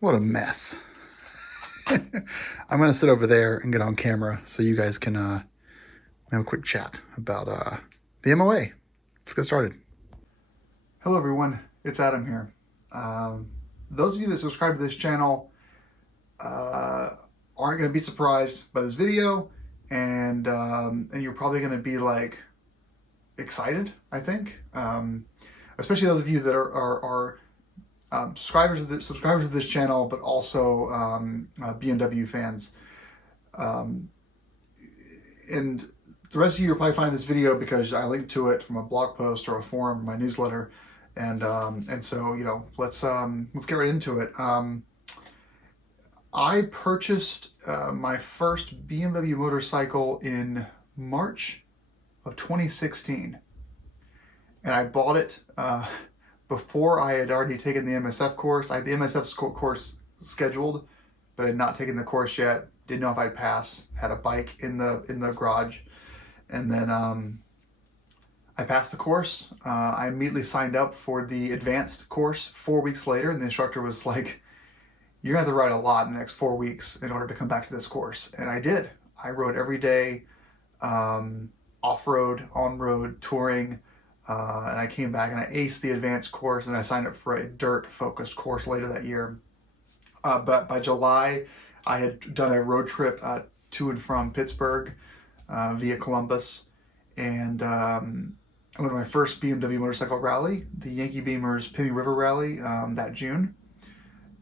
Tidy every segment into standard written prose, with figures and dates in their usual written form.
What a mess. I'm going to sit over there and get on camera so you guys can have a quick chat about the MOA. Let's get started. Hello, everyone. It's Adam here. Those of you that subscribe to this channel aren't going to be surprised by this video, and you're probably going to be like excited, I think. Especially those of you that are subscribers of this channel, but also BMW fans. And the rest of you are probably finding this video because I linked to it from a blog post or a forum, my newsletter, and so let's get right into it. I purchased my first BMW motorcycle in March of 2016, and I bought it before I had already taken the MSF course. I had the MSF course scheduled, but I had not taken the course yet. Didn't know if I'd pass. Had a bike in the garage, and then I passed the course. I immediately signed up for the advanced course 4 weeks later, and the instructor was like, "You're gonna have to ride a lot in the next 4 weeks in order to come back to this course." And I did. I rode every day, off-road, on-road, touring. And I came back and I aced the advanced course, and I signed up for a dirt-focused course later that year. But by July, I had done a road trip to and from Pittsburgh via Columbus, and I went to my first BMW motorcycle rally, the Yankee Beamer's Penny River Rally, that June.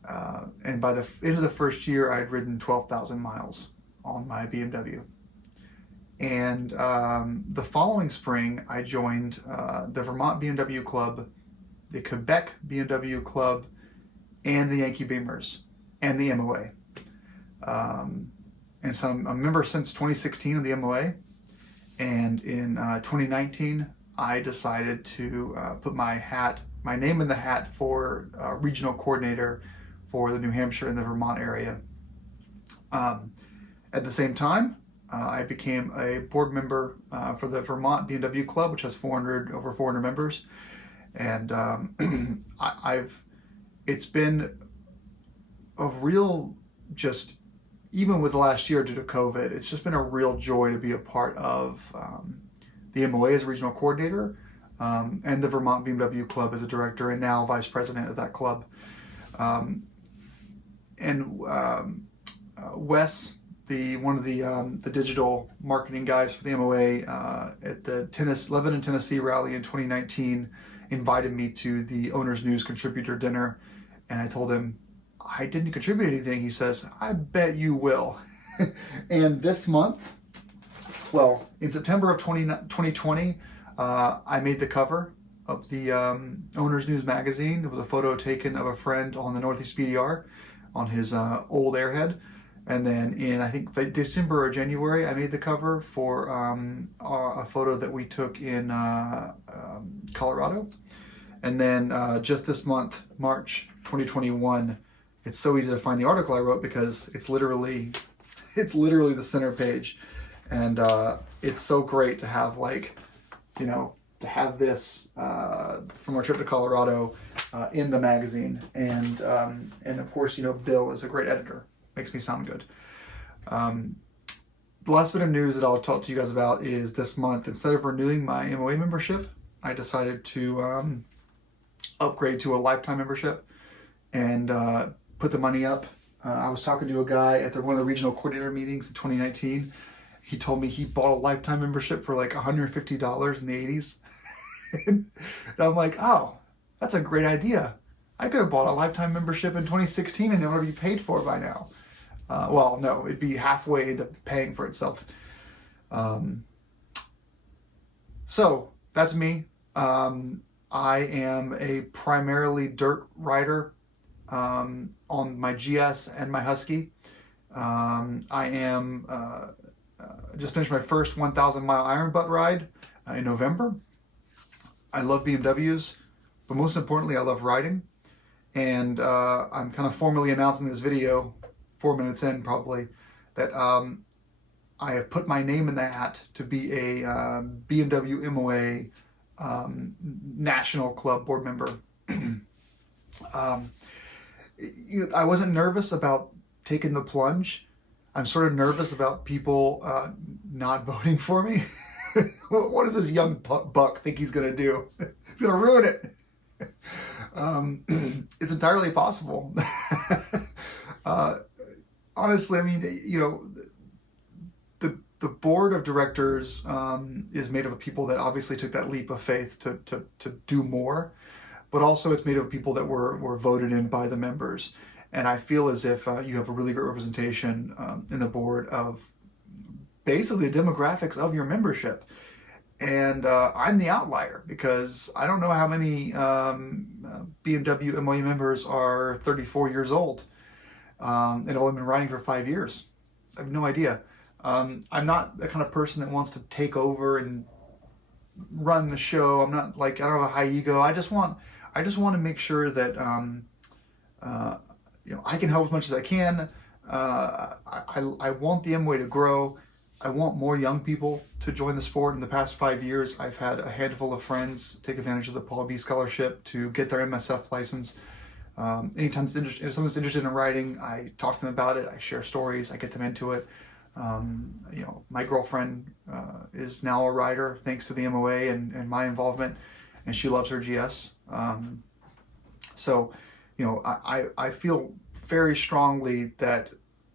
And by the end of the first year, I had ridden 12,000 miles on my BMW. And the following spring, I joined the Vermont BMW Club, the Quebec BMW Club, and the Yankee Beamers, and the MOA. And so I'm a member since 2016 of the MOA. And in 2019, I decided to put my name in the hat for regional coordinator for the New Hampshire and the Vermont area. At the same time, I became a board member for the Vermont BMW Club, which has over 400 members, and it's been a real, just even with the last year due to COVID, it's just been a real joy to be a part of the MOA as a regional coordinator, and the Vermont BMW Club as a director, and now vice president of that club. Wes, one of the digital marketing guys for the MOA at the Lebanon, Tennessee rally in 2019, invited me to the Owner's News contributor dinner, and I told him I didn't contribute anything. He says, "I bet you will." And this month, well, in September of 2020, I made the cover of the Owner's News magazine. It was a photo taken of a friend on the Northeast BDR on his old Airhead. And then in, I think, December or January, I made the cover for a photo that we took in Colorado. And then just this month, March 2021, it's so easy to find the article I wrote because it's literally the center page. And it's so great to have to have this from our trip to Colorado in the magazine. And of course, Bill is a great editor. Makes me sound good. The last bit of news that I'll talk to you guys about is this month, instead of renewing my MOA membership, I decided to upgrade to a lifetime membership and put the money up. I was talking to a guy at one of the regional coordinator meetings in 2019. He told me he bought a lifetime membership for like $150 in the 80s. And I'm like, oh, that's a great idea. I could have bought a lifetime membership in 2016 and it would be paid for by now. Well, no, it'd be halfway into paying for itself. So that's me. I am a primarily dirt rider on my GS and my Husky. I am just finished my first 1,000 mile Iron Butt ride in November. I love BMWs, but most importantly, I love riding. And I'm kind of formally announcing this video, 4 minutes in probably, that I have put my name in the hat to be a BMW MOA National Club board member. I wasn't nervous about taking the plunge. I'm sort of nervous about people not voting for me. What does this young buck think he's going to do? He's going to ruin it. It's entirely possible. Honestly, I mean, the board of directors is made up of people that obviously took that leap of faith to do more, but also it's made up of people that were voted in by the members. And I feel as if you have a really great representation in the board of basically the demographics of your membership. And I'm the outlier because I don't know how many BMW MOA members are 34 years old and have only been riding for 5 years. I have no idea. I'm not the kind of person that wants to take over and run the show. I'm not like, I don't have a high ego. I just want to make sure that I can help as much as I can. I want the MOA to grow. I want more young people to join the sport. In the past 5 years, I've had a handful of friends take advantage of the Paul B Scholarship to get their MSF license. Anytime if someone's interested in riding, I talk to them about it. I share stories. I get them into it. My girlfriend is now a rider thanks to the MOA and my involvement, and she loves her GS. I feel very strongly that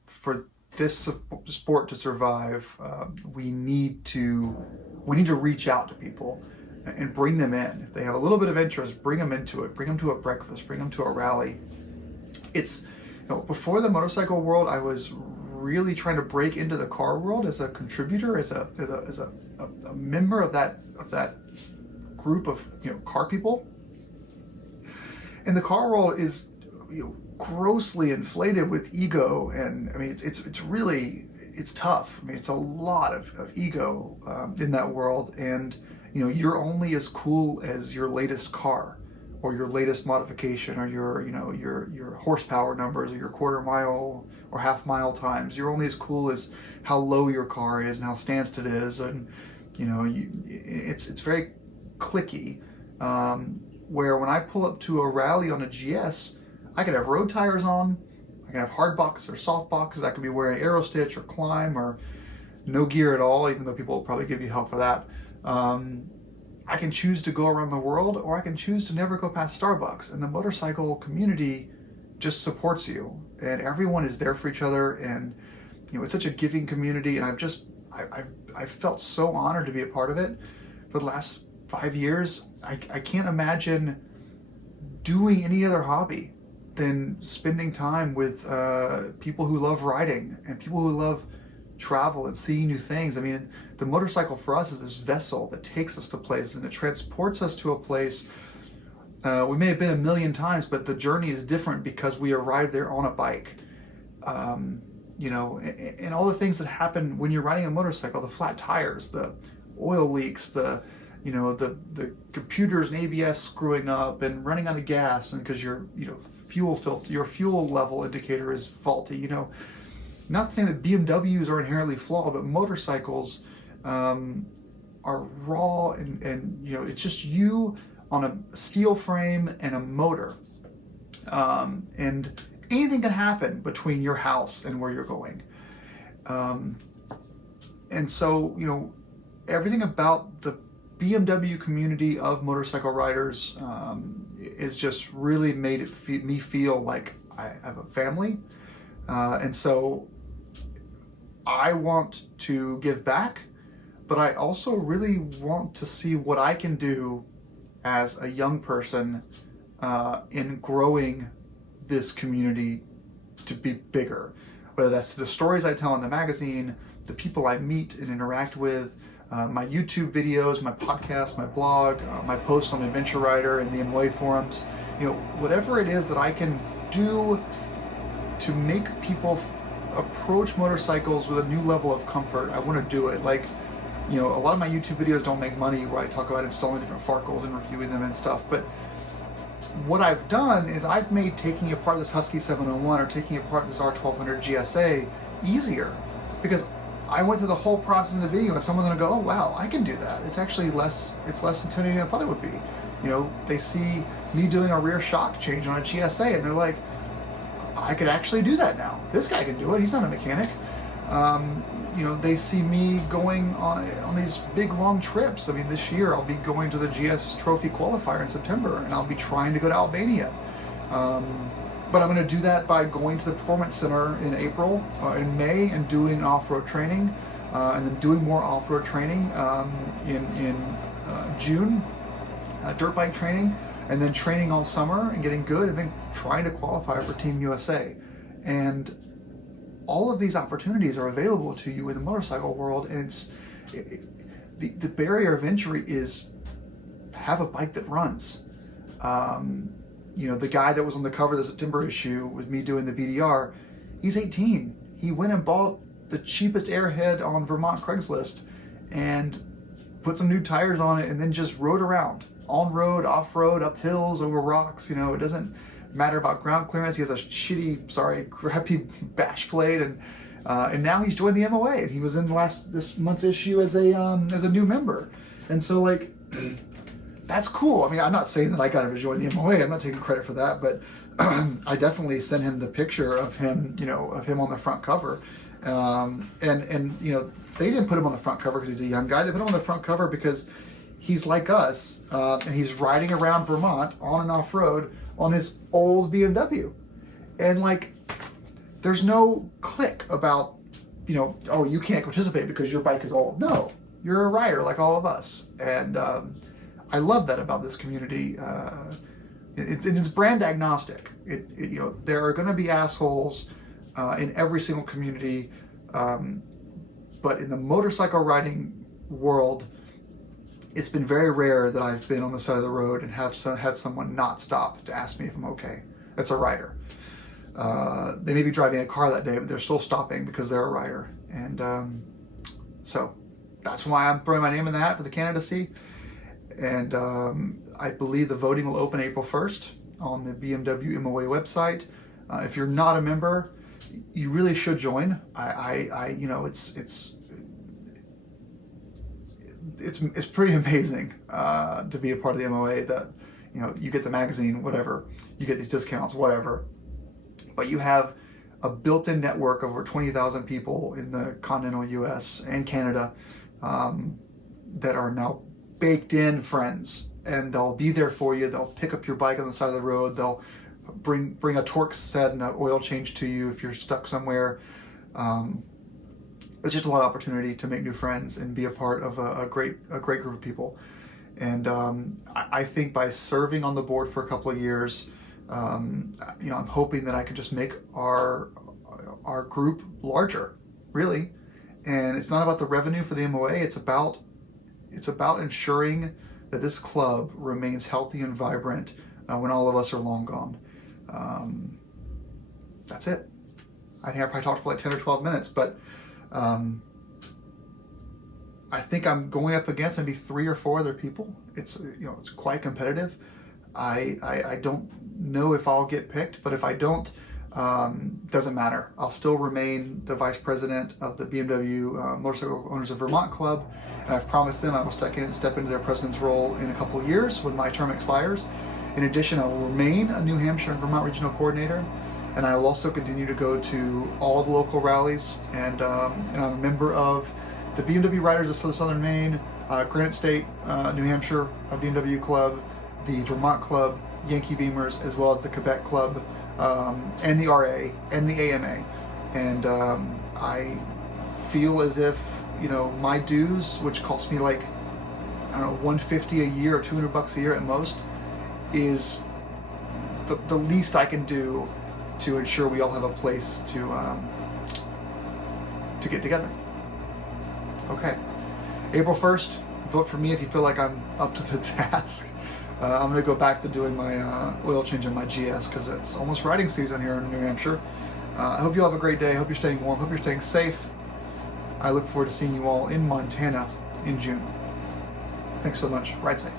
for this sport to survive, we need to reach out to people and bring them in. If they have a little bit of interest, bring them into it. Bring them to a breakfast. Bring them to a rally. It's before the motorcycle world, I was really trying to break into the car world as a contributor, as a member of that group of car people. And the car world is grossly inflated with ego, and I mean it's tough. I mean, it's a lot of ego in that world, and you're only as cool as your latest car or your latest modification or your horsepower numbers or your quarter mile or half mile times. You're only as cool as how low your car is and how stanced it is, and it's very cliquey. Where when I pull up to a rally on a GS, I could have road tires on, I can have hard boxes or soft boxes, I could be wearing Aero Stitch or Climb or no gear at all, even though people will probably give you help for that. I can choose to go around the world, or I can choose to never go past Starbucks. And the motorcycle community just supports you, and everyone is there for each other, and it's such a giving community. And I've felt so honored to be a part of it for the last 5 years. I can't imagine doing any other hobby than spending time with people who love riding and people who love travel and seeing new things. I mean, the motorcycle for us is this vessel that takes us to places and it transports us to a place. We may have been a million times, but the journey is different because we arrived there on a bike. And all the things that happen when you're riding a motorcycle, the flat tires, the oil leaks, the computers and ABS screwing up and running out of gas, and because your fuel level indicator is faulty. Not saying that BMWs are inherently flawed, but motorcycles are raw and it's just you on a steel frame and a motor, and anything can happen between your house and where you're going, and so everything about the BMW community of motorcycle riders is just really made me feel like I have a family, and so I want to give back, but I also really want to see what I can do as a young person in growing this community to be bigger, whether that's the stories I tell in the magazine, the people I meet and interact with, my YouTube videos, my podcast, my blog, my posts on Adventure Rider and the MOA forums, whatever it is that I can do to make people approach motorcycles with a new level of comfort, I want to do it. Like, a lot of my YouTube videos don't make money where I talk about installing different Farkles and reviewing them and stuff, but what I've done is I've made taking apart this Husky 701 or taking apart this R1200 GSA easier, because I went through the whole process in the video, and someone's gonna go, oh wow, I can do that. It's actually less intimidating than I thought it would be. They see me doing a rear shock change on a GSA, and they're like, I could actually do that now. This guy can do it. He's not a mechanic. They see me going on these big long trips. I mean, this year I'll be going to the GS Trophy qualifier in September, and I'll be trying to go to Albania. But I'm going to do that by going to the Performance Center in April, in May, and doing off-road training, and then doing more off-road training in June, dirt bike training, and then training all summer and getting good, and then trying to qualify for Team USA. And all of these opportunities are available to you in the motorcycle world, and the barrier of entry is have a bike that runs. The guy that was on the cover of the September issue with me doing the BDR, he's 18. He went and bought the cheapest Airhead on Vermont Craigslist and put some new tires on it, and then just rode around on road, off road, up hills, over rocks. It doesn't matter about ground clearance. He has a crappy bash plate, and now he's joined the MOA, and he was in this month's issue as a new member. And so that's cool. I mean, I'm not saying that I got him to join the MOA. I'm not taking credit for that, but I definitely sent him the picture of him, on the front cover. They didn't put him on the front cover because he's a young guy. They put him on the front cover because he's like us, and he's riding around Vermont on and off road on his old BMW. And there's no click about, oh, you can't participate because your bike is old. No, you're a rider like all of us. And I love that about this community. It's brand agnostic. There are going to be assholes in every single community, but in the motorcycle riding world, it's been very rare that I've been on the side of the road and had someone not stop to ask me if I'm okay. That's a rider. They may be driving a car that day, but they're still stopping because they're a rider. And so that's why I'm throwing my name in the hat for the candidacy. And I believe the voting will open April 1st on the BMW MOA website. If you're not a member, you really should join. It's pretty amazing to be a part of the MOA. That you get the magazine, whatever, you get these discounts, whatever, but you have a built-in network of over 20,000 people in the continental U.S. and Canada that are now baked-in friends, and they'll be there for you. They'll pick up your bike on the side of the road. They'll bring a torque set and an oil change to you if you're stuck somewhere. It's just a lot of opportunity to make new friends and be a part of a great group of people. And I think by serving on the board for a couple of years, I'm hoping that I can just make our group larger, really. And it's not about the revenue for the MOA. It's about ensuring that this club remains healthy and vibrant when all of us are long gone. That's it. I think I probably talked for 10 or 12 minutes, but I think I'm going up against maybe 3 or 4 other people. It's quite competitive. I don't know if I'll get picked, but if I don't, doesn't matter. I'll still remain the vice president of the BMW Motorcycle Owners of Vermont Club, and I've promised them I will step into their president's role in a couple of years when my term expires. In addition, I will remain a New Hampshire and Vermont regional coordinator, and I will also continue to go to all the local rallies, and I'm a member of the BMW Riders of Southern Maine, Granite State, New Hampshire BMW Club, the Vermont Club, Yankee Beamers, as well as the Quebec Club, and the RA, and the AMA. And I feel as if, my dues, which cost me $150 a year or $200 a year at most, is the least I can do to ensure we all have a place to get together. Okay, April 1st, vote for me if you feel like I'm up to the task. I'm going to go back to doing my oil change on my GS because it's almost riding season here in New Hampshire. I hope you all have a great day. I hope you're staying warm. Hope you're staying safe. I look forward to seeing you all in Montana in June. Thanks so much. Ride safe.